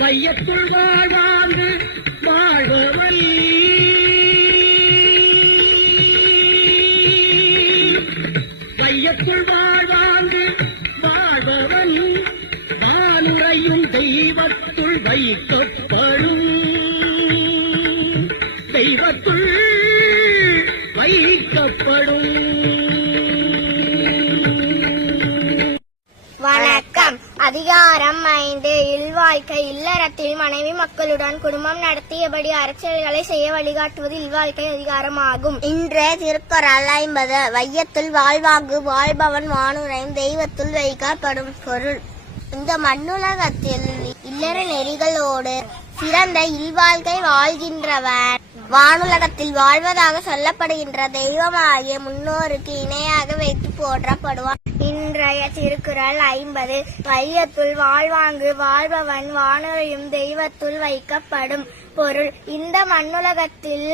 வையத்துள் வாழாந்து வாழ்வவன் வையத்துள் வாழ்வாந்து வாழ்பவன் வானுரையும் தெய்வத்துள் வைக்கப்படும் தெய்வத்துள் வைக்கப்படும். வணக்கம். அதிகாரம் 5. இல்வாழ்க்கை. இல்லறத்தில் மனைவி மக்களுடன் குடும்பம் நடத்தியபடி அரசியல்களை செய்ய வழிகாட்டுவது இல்வாழ்க்கை அதிகாரமாகும். இன்றைய திருக்குறள் 50. வையத்துள் வாழ்வாங்கு வாழ்பவன் வானுரையும் தெய்வத்துள் வைக்கப்படும். பொருள்: இந்த மண்ணுலகத்தில் இல்லற நெறிகளோடு சிறந்த இல்வாழ்க்கை வாழ்கின்றவர் வானுலகத்தில் வாழ்வதாக சொல்லப்படுகின்ற தெய்வமாகிய முன்னோருக்கு இணையாக வைத்து போற்றப்படுவார். இன்றைய திருக்குறள் 50. வையத்துள் வாழ்வாங்கு வாழ்பவன் வானுரையும் தெய்வத்துள் வைக்கப்படும். பொருள்: இந்த மண்ணுலகத்தில்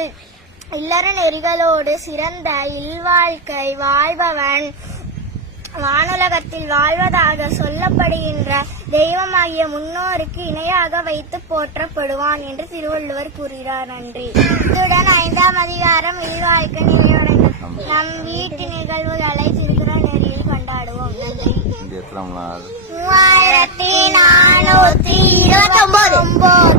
இல்லற நெறிகளோடு சிறந்த இல்வாழ்க்கை வாழ்பவன் வானுலகத்தில் வாழ்வதாக சொல்லப்படுகின்ற தெய்வமாகிய முன்னோருக்கு இணையாக வைத்து போற்றப்படுவான் என்று திருவள்ளுவர் கூறுகிறார். நன்றி. இத்துடன் 5ஆம் அதிகாரம் இல்வாழ்க்கை நிறைவடைந்தது. நம் வீட்டு நிகழ்வுகளை திருக்குறள் நெறியில் கொண்டாடுவோம். நன்றி. 3429